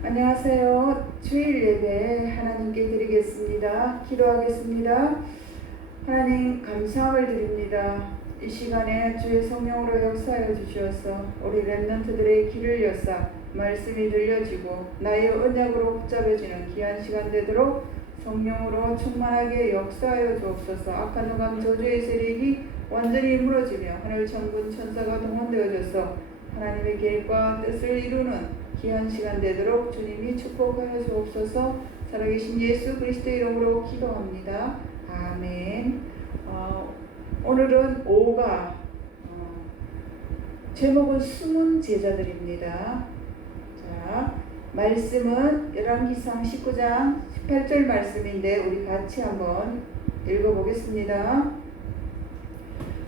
안녕하세요. 주일 예배 하나님께 드리겠습니다. 기도하겠습니다. 하나님 감사함을 드립니다. 이 시간에 주의 성령으로 역사하여 주시어서 우리 렘넌트들의 길을 여사 말씀이 들려지고 나의 언약으로 붙잡혀지는 귀한 시간 되도록 성령으로 충만하게 역사하여 주옵소서. 악한 흑암 저주의 세력이 완전히 무너지며 하늘 천군 천사가 동원되어져서 하나님의 계획과 뜻을 이루는 귀한 시간 되도록 주님이 축복하여 주옵소서. 살아계신 예수 그리스도의 이름으로 기도합니다. 아멘. 오늘은 5가 제목은 숨은 제자들입니다. 자, 말씀은 열왕기상 19장 18절 말씀인데 우리 같이 한번 읽어보겠습니다.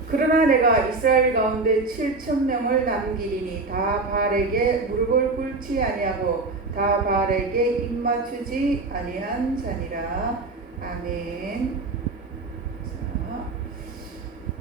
그러나 내가 이스라엘 가운데 7,000명을 남기리니 다 바알에게 무릎을 꿇지 아니하고 다 바알에게 입맞추지 아니한 자니라. 아멘.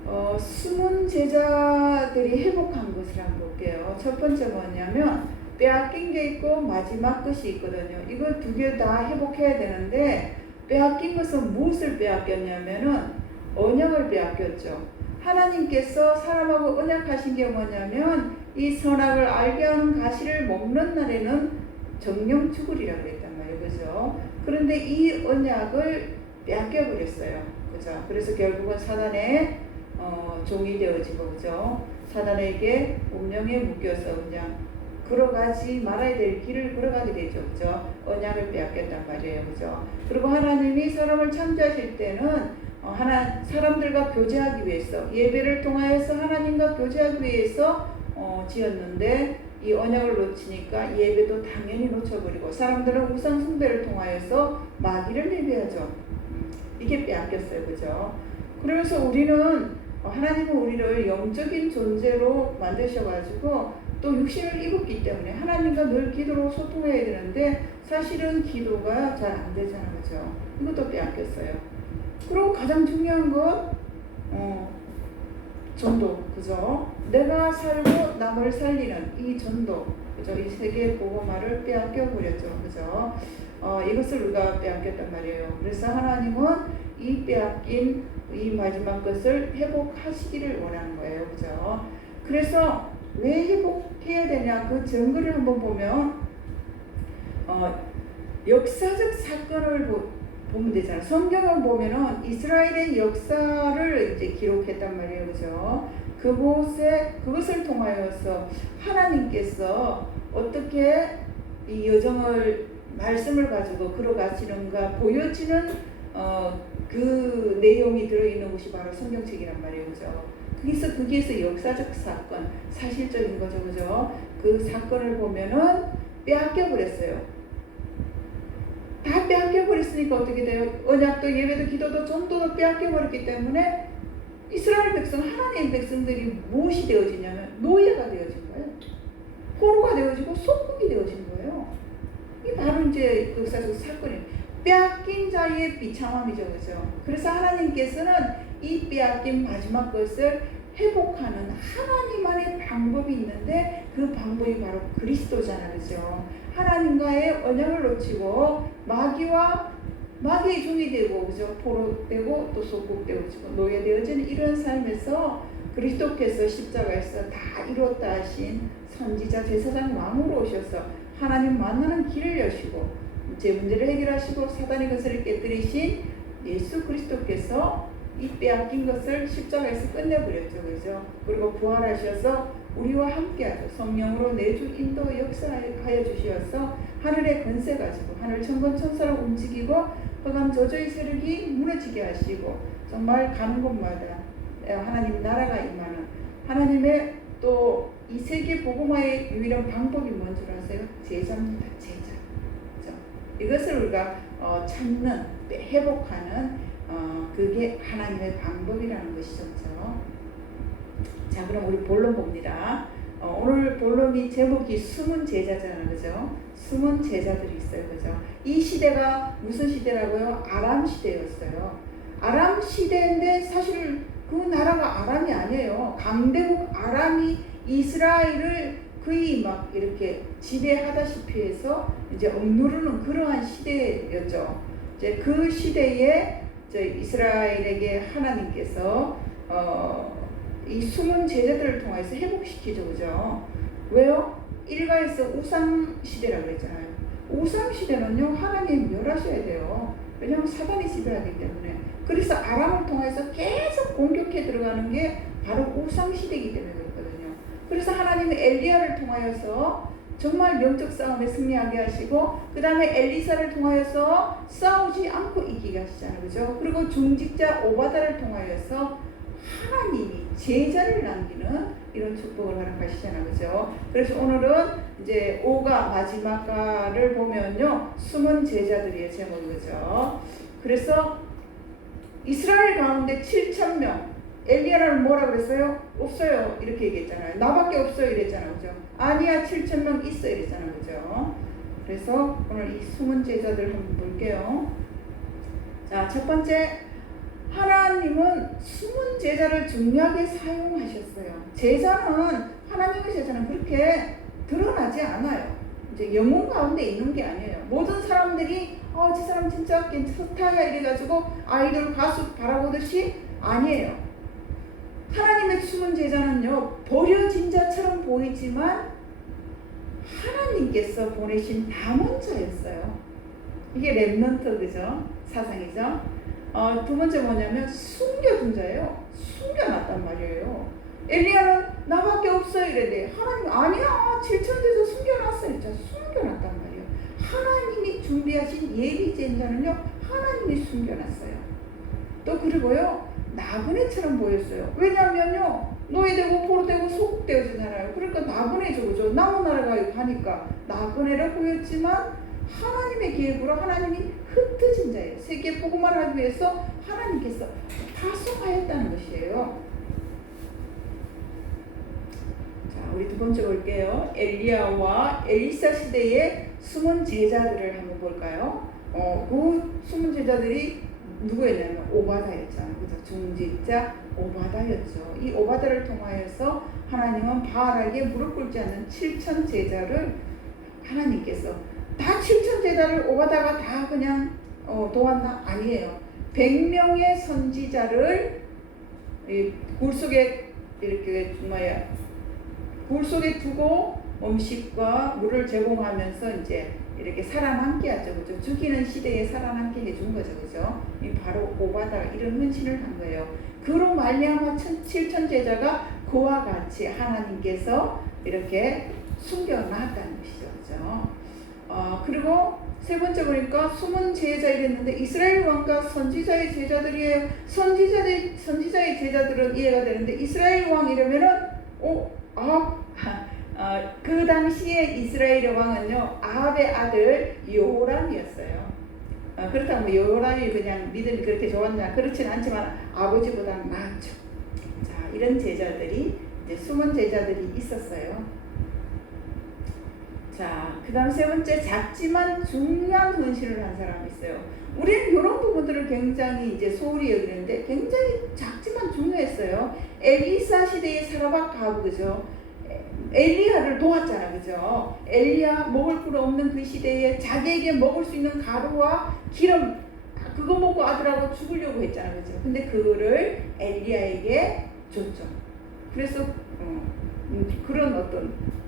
자, 숨은 제자들이 회복한 것을 한번 볼게요. 첫 번째 뭐냐면 빼앗긴 게 있고 마지막 것이 있거든요. 이거 두 개 다 회복해야 되는데 빼앗긴 것은 무엇을 빼앗겼냐면은 언약을 빼앗겼죠. 하나님께서 사람하고 언약하신 게 뭐냐면 이 선악을 알게 하는 가시를 먹는 날에는 정령 죽으리라고 했단 말이에요. 그죠? 그런데 이 언약을 빼앗겨버렸어요. 그죠? 그래서 결국은 사단의 종이 되어지고, 그죠? 사단에게 운명에 묶여서 그냥 걸어가지 말아야 될 길을 걸어가게 되죠. 그죠? 언약을 빼앗겼단 말이에요. 그죠? 그리고 하나님이 사람을 창조하실 때는 사람들과 교제하기 위해서 예배를 통하여서 하나님과 교제하기 위해서 지었는데 이 언약을 놓치니까 예배도 당연히 놓쳐버리고 사람들은 우상 숭배를 통하여서 마귀를 예배하죠. 이게 빼앗겼어요. 그죠? 그러면서 우리는 하나님은 우리를 영적인 존재로 만드셔가지고 또 육신을 입었기 때문에 하나님과 늘 기도로 소통해야 되는데 사실은 기도가 잘 안 되잖아요. 그죠? 이것도 빼앗겼어요. 그리고 가장 중요한 건 전도, 그죠? 내가 살고 남을 살리는 이 전도, 그죠? 이 세계 복음화를 빼앗겨 버렸죠, 그죠? 이것을 우리가 빼앗겼단 말이에요. 그래서 하나님은 이 빼앗긴 이 마지막 것을 회복하시기를 원하는 거예요, 그죠? 그래서 왜 회복해야 되냐? 그 증거를 한번 보면 역사적 사건을 보면 되잖아요. 성경을 보면은 이스라엘의 역사를 이제 기록했단 말이에요. 그죠? 그것을 통하여서 하나님께서 어떻게 이 여정을, 말씀을 가지고 걸어가시는가 보여지는 그 내용이 들어있는 것이 바로 성경책이란 말이에요. 그죠? 거기에서 역사적 사건, 사실적인 거죠. 그죠? 그 사건을 보면은 빼앗겨버렸어요. 다 빼앗겨버렸으니까 어떻게 돼요? 언약도 예배도 기도도 전도도 빼앗겨버렸기 때문에 이스라엘 백성, 하나님의 백성들이 무엇이 되어지냐면 노예가 되어진 거예요. 포로가 되어지고 속국이 되어진 거예요. 이 바로 이제 역사적 사건이에요. 빼앗긴 자의 비참함이죠. 그죠? 그래서 하나님께서는 이 빼앗긴 마지막 것을 회복하는 하나님만의 방법이 있는데 그 방법이 바로 그리스도잖아요. 그죠? 하나님과의 언약을 놓치고 마귀의 종이 되고, 그죠? 포로 되고 또 속국 되어지고 노예 되어지는 이런 삶에서 그리스도께서 십자가에서 다 이뤘다 하신 선지자 제사장 왕으로 오셔서 하나님 만나는 길을 여시고 제 문제를 해결하시고 사단의 것을 깨뜨리신 예수 그리스도께서 이 빼앗긴 것을 십자가에서 끝내버렸죠. 그죠? 그리고 부활하셔서 우리와 함께하죠. 성령으로 내주 인도 역사하여 주시어서 하늘의 권세 가지고 하늘 천군 천사를 움직이고 흑암 저주의 세력이 무너지게 하시고 정말 가는 곳마다 하나님 나라가 임하는 하나님의 또 이 세계 복음화의 유일한 방법이 뭔 줄 아세요? 제자입니다. 제자. 그죠? 이것을 우리가 찾는, 회복하는 그게 하나님의 방법이라는 것이죠. 그죠? 자, 그럼 우리 본론 봅니다. 오늘 본론이 제목이 숨은 제자잖아요. 그죠? 숨은 제자들이 있어요. 그죠? 이 시대가 무슨 시대라고요? 아람 시대였어요. 아람 시대인데 사실 그 나라가 아람이 아니에요. 강대국 아람이 이스라엘을 거의 막 이렇게 지배하다시피 해서 이제 억누르는 그러한 시대였죠. 이제 그 시대에 이스라엘에게 하나님께서 이 숨은 제자들을 통해서 회복시키죠, 그죠? 왜요? 일가에서 우상 시대라고 그랬잖아요. 우상 시대는요 하나님 멸하셔야 돼요. 왜냐하면 사단이 지배하기 때문에. 그래서 아람을 통해서 계속 공격해 들어가는 게 바로 우상 시대이기 때문에 그렇거든요. 그래서 하나님은 엘리야를 통하여서 정말 영적 싸움에 승리하게 하시고, 그 다음에 엘리사를 통하여서 싸우지 않고 이기게 하시잖아요, 그죠? 그리고 중직자 오바다를 통하여서 하나님이 제자를 남기는 이런 축복을 허락하시잖아요, 그죠? 그래서 오늘은 이제 5가 마지막가를 보면요 숨은 제자들이에요, 제목이, 그죠? 그래서 이스라엘 가운데 7,000명, 엘리야는 뭐라 그랬어요? 없어요 이렇게 얘기했잖아요. 나밖에 없어요 이랬잖아요, 그죠? 아니야 7,000명 있어 이랬잖아요, 그죠? 그래서 오늘 이 숨은 제자들 한번 볼게요. 자, 첫 번째, 하나님은 숨은 제자를 중요하게 사용하셨어요. 제자는, 하나님의 제자는 그렇게 드러나지 않아요. 이제 영혼 가운데 있는 게 아니에요. 모든 사람들이 저 사람 진짜 스타야 이래가지고 아이돌 가수 바라보듯이 아니에요. 하나님의 숨은 제자는요 버려진 자처럼 보이지만 하나님께서 보내신 남은 자였어요. 이게 렘넌트, 그죠? 사상이죠. 두 번째 뭐냐면 숨겨둔 자예요. 숨겨놨단 말이에요. 엘리야는 나밖에 없어 이랬는데 하나님 아니야 7,000제자 숨겨놨어 이랬잖아. 숨겨놨단 말이에요. 하나님이 준비하신 예비 제자는요 하나님이 숨겨놨어요. 또 그리고요 나그네처럼 보였어요. 왜냐면요 노예되고 포로되고 소국되어지잖아요. 그러니까 나그네죠, 그죠? 남은 나라가 가니까 나그네로 보였지만 하나님의 계획으로 하나님이 흩어진 자예요. 세계 복음을 하기 위해서 하나님께서 파송하였다는 것이에요. 자, 우리 두 번째 볼게요. 엘리야와 엘리사 시대의 숨은 제자들을 한번 볼까요? 그 숨은 제자들이 누구였냐면 오바다였잖아요, 그죠? 중직자 오바다였죠. 이 오바다를 통하여서 하나님은 바알에게 무릎 꿇지 않는 7,000 제자를 하나님께서 다 7,000 제자를 오바다가 다 그냥 도왔나? 아니에요. 100명의 선지자를 굴 속에 이렇게 굴 속에 두고 음식과 물을 제공하면서 이제 이렇게 살아남게 하죠, 그죠? 죽이는 시대에 살아남게 해준 거죠, 그죠? 바로 오바다가 이런 헌신을 한 거예요. 그로 말미암아 7,000 제자가 그와 같이 하나님께서 이렇게 숨겨놨다는 것이죠, 그죠? 그리고 세 번째 보니까 숨은 제자 이랬는데 이스라엘 왕과 선지자의 제자들이에요. 선지자의 제자들은 이해가 되는데 이스라엘 왕 이러면은 그 당시에 이스라엘 왕은요 아합의 아들 요람이었어요. 그렇다고 요람이 그냥 믿음이 그렇게 좋았냐? 그렇지는 않지만 아버지보다는 나았죠. 자, 이런 제자들이 이제 숨은 제자들이 있었어요. 자, 그 다음 세 번째, 작지만 중요한 헌신을 한 사람이 있어요. 우리는 이런 부분들을 굉장히 이제 소홀히 여기는데 굉장히 작지만 중요했어요. 엘리사 시대의 사라밧 가부, 그죠? 엘리야를 도왔잖아, 그죠? 엘리야 먹을 꿀 없는 그 시대에 자기에게 먹을 수 있는 가루와 기름 그거 먹고 아들하고 죽으려고 했잖아, 그죠? 근데 그거를 엘리야에게 줬죠. 그래서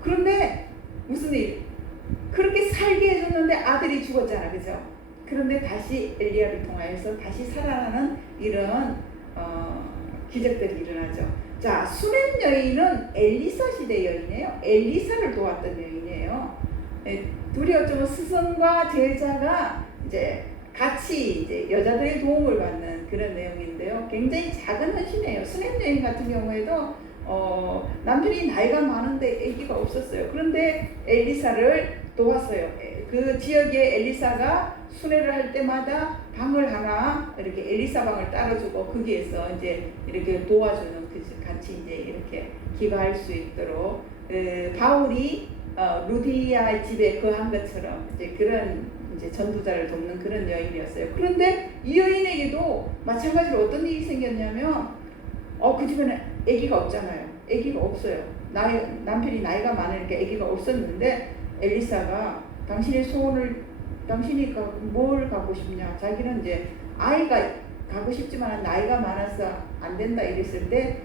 그런데 무슨 일? 그렇게 살게 해줬는데 아들이 죽었잖아, 그죠? 그런데 다시 엘리야를 통하여서 다시 살아나는 이런 기적들이 일어나죠. 자, 수넴 여인은 엘리사 시대 여인이에요. 엘리사를 도왔던 여인이에요. 둘이 어쩌면 스승과 제자가 이제 같이 이제 여자들의 도움을 받는 그런 내용인데요. 굉장히 작은 헌신이에요. 수넴 여인 같은 경우에도 남편이 나이가 많은데 아기가 없었어요. 그런데 엘리사를 도왔어요. 그 지역에 엘리사가 순회를 할 때마다 방을 하나 이렇게 엘리사 방을 따라주고 거기에서 이제 이렇게 도와주는 같이 이제 이렇게 기가할 수 있도록 바울이 루디아의 집에 거한 것처럼 이제 그런 이제 전도자를 돕는 그런 여인이었어요. 그런데 이 여인에게도 마찬가지로 어떤 일이 생겼냐면 그 집에는 아기가 없잖아요. 아기가 없어요. 남편이 나이가 많으니까 아기가 없었는데 엘리사가 당신이 뭘 갖고 싶냐? 자기는 이제 아이가 갖고 싶지만 나이가 많아서 안 된다 이랬을 때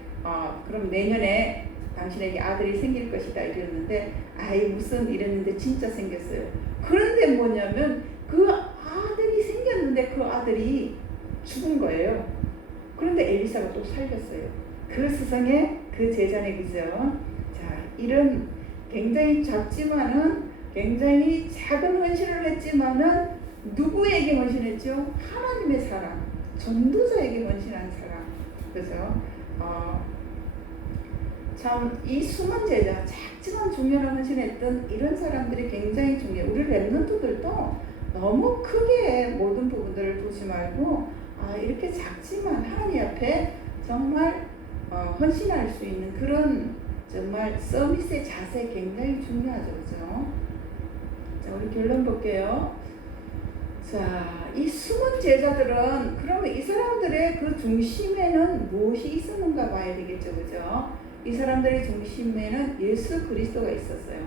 그럼 내년에 당신에게 아들이 생길 것이다 이랬는데 아이 무슨 이랬는데 진짜 생겼어요. 그런데 뭐냐면 그 아들이 생겼는데 그 아들이 죽은 거예요. 그런데 엘리사가 또 살렸어요. 그 세상에 그 제자네 그죠? 자, 이런 굉장히 작지만은 굉장히 작은 헌신을 했지만은 누구에게 헌신했죠? 하나님의 사랑, 전도자에게 헌신한 사랑. 그죠? 참 이 숨은 제자, 작지만 중요한 헌신했던 이런 사람들이 굉장히 중요해요. 우리 랩런트들도 너무 크게 모든 부분들을 보지 말고 이렇게 작지만 하나님 앞에 정말 헌신할 수 있는 그런 정말 서비스의 자세 굉장히 중요하죠. 그죠? 자, 우리 결론 볼게요. 자, 이 숨은 제자들은 그러면 이 사람들의 그 중심에는 무엇이 있었는가 봐야 되겠죠. 그죠? 이 사람들의 중심에는 예수 그리스도가 있었어요.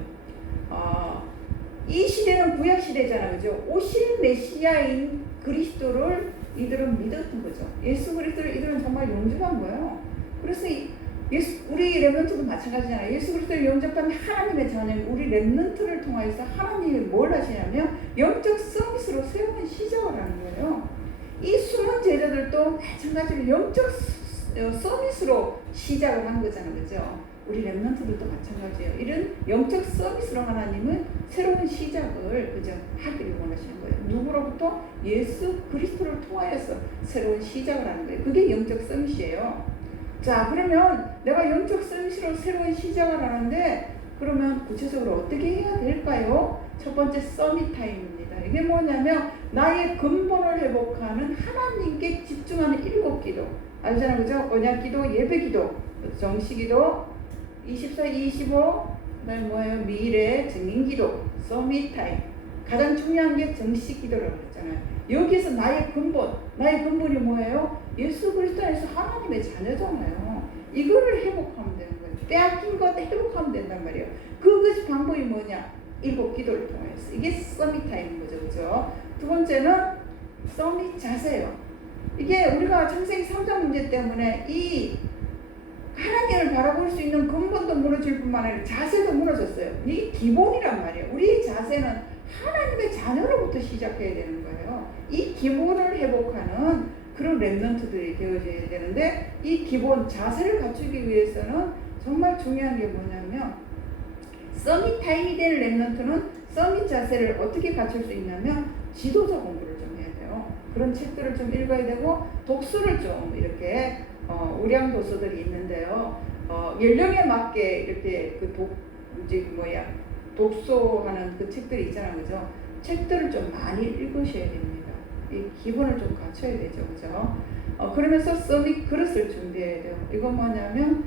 이 시대는 구약 시대잖아요. 그죠? 오실 메시아인 그리스도를 이들은 믿었던 거죠. 예수 그리스도를 이들은 정말 영접한 거예요. 그래서 우리 렘넌트도 마찬가지잖아요. 예수 그리스도를 영접한 하나님의 자녀, 우리 렘넌트를 통해서 하나님이 뭘 하시냐면 영적 서비스로 세우는 시작을 하는 거예요. 이 숨은 제자들도 마찬가지로 영적 서비스로 시작을 한 거잖아요. 그죠? 우리 렘넌트들도 마찬가지예요. 이런 영적 서비스로 하나님은 새로운 시작을 그죠? 하기를 원하시는 거예요. 누구로부터? 예수 그리스도를 통하여서 새로운 시작을 하는 거예요. 그게 영적 서비스예요. 자, 그러면 내가 영적 서비스로 새로운 시작을 하는데 그러면 구체적으로 어떻게 해야 될까요? 첫 번째 서밋 타임입니다. 이게 뭐냐면 나의 근본을 회복하는 하나님께 집중하는 7기도 알잖아요. 그죠? 언약기도, 예배기도, 정식기도, 24, 25, 그다음에 뭐예요? 미래, 증인기도, 서밋 타임. 가장 중요한 게 정식기도라고 했잖아요. 여기서 나의 근본이 뭐예요? 예수 그리스도 안에서 하나님의 자녀잖아요. 이거를 회복하면 되는 거예요. 빼앗긴 것 회복하면 된단 말이에요. 그것이 방법이 뭐냐? 7기도를 통해서. 이게 서밋 타임인 거죠. 그죠? 두 번째는 서밋 자세요. 이게 우리가 창세기 3장 문제 때문에 이 하나님을 바라볼 수 있는 근본도 무너질 뿐만 아니라 자세도 무너졌어요. 이게 기본이란 말이에요. 우리의 자세는 하나님의 자녀로부터 시작해야 되는 거예요. 이 기본을 회복하는 그런 렘넌트들이 되어져야 되는데 이 기본 자세를 갖추기 위해서는 정말 중요한 게 뭐냐면 서밋 타임이 되는 렘넌트는 서밋 자세를 어떻게 갖출 수 있냐면 지도자 공부를 좀 해야 돼요. 그런 책들을 좀 읽어야 되고 독서를 좀 이렇게 우량 도서들이 있는데요. 연령에 맞게 이렇게 독서하는 그 책들이 있잖아요. 그죠? 책들을 좀 많이 읽으셔야 됩니다. 이 기본을 좀 갖춰야 되죠. 그죠? 그러면서 서밋 그릇을 준비해야 돼요. 이건 뭐냐면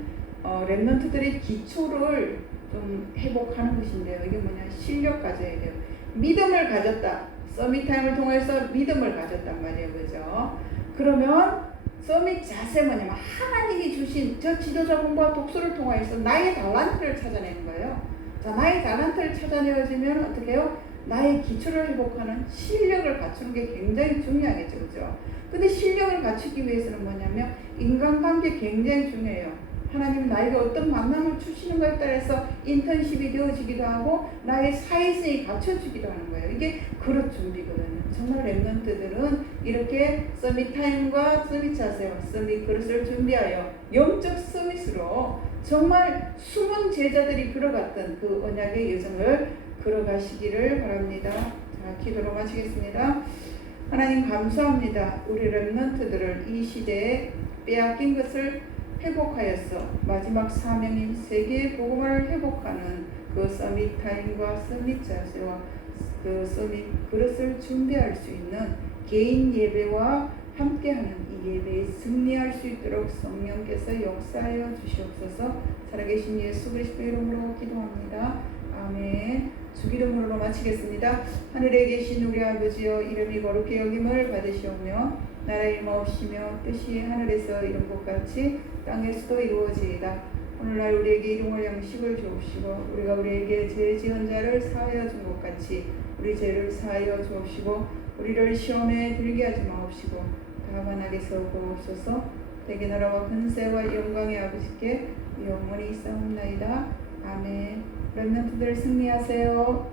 렘넌트들의 기초를 좀 회복하는 것인데요. 이게 뭐냐? 실력 가져야 돼요. 믿음을 가졌다. 서밋 타임을 통해서 믿음을 가졌단 말이에요. 그죠? 그러면 서밋 자세 뭐냐면 하나님이 주신 저 지도자 공부와 독서를 통해서 나의 달란트를 찾아내는 거예요. 자, 나의 달란트를 찾아내어지면 어떻게 해요? 나의 기초를 회복하는 실력을 갖추는 게 굉장히 중요하겠죠. 그죠? 근데 실력을 갖추기 위해서는 뭐냐면 인간관계 굉장히 중요해요. 하나님 나에게 어떤 만남을 주시는가에 따라서 인턴십이 되어지기도 하고 나의 사회성이 갖춰지기도 하는 거예요. 이게 그릇 준비거든요. 정말 렘넌트들은 이렇게 서밋 타임과 서밋 자세와 서밋 그릇을 준비하여 영적 서밋으로 정말 숨은 제자들이 걸어갔던 그 언약의 여정을 걸어가시기를 바랍니다. 자, 기도로 마치겠습니다. 하나님 감사합니다. 우리 렘넌트들을 이 시대에 빼앗긴 것을 회복하여서 마지막 사명인 세계의 복음을 회복하는 그 서밋 타임과 서밋 자세와 그 서밋 그릇을 준비할 수 있는 개인 예배와 함께하는 이 예배에 승리할 수 있도록 성령께서 역사하여 주시옵소서. 살아계신 예수 그리스도 이름으로 기도합니다. 아멘. 주기도문으로 마치겠습니다. 하늘에 계신 우리 아버지여, 이름이 거룩히 여김을 받으시오며 나라의 임하옵시며 뜻이 하늘에서 이룬 것 같이 땅에서도 이루어지이다. 오늘날 우리에게 일용할 양식을 주옵시고 우리가 우리에게 죄 지은 자를 사하여 준 것 같이 우리 죄를 사하여 주옵시고 우리를 시험에 들게 하지 마옵시고 다만 악에서 구하옵소서. 대개 나라와 근세와 영광의 아버지께 영원히 있사옵나이다. 아멘. 렘넌트들 승리하세요.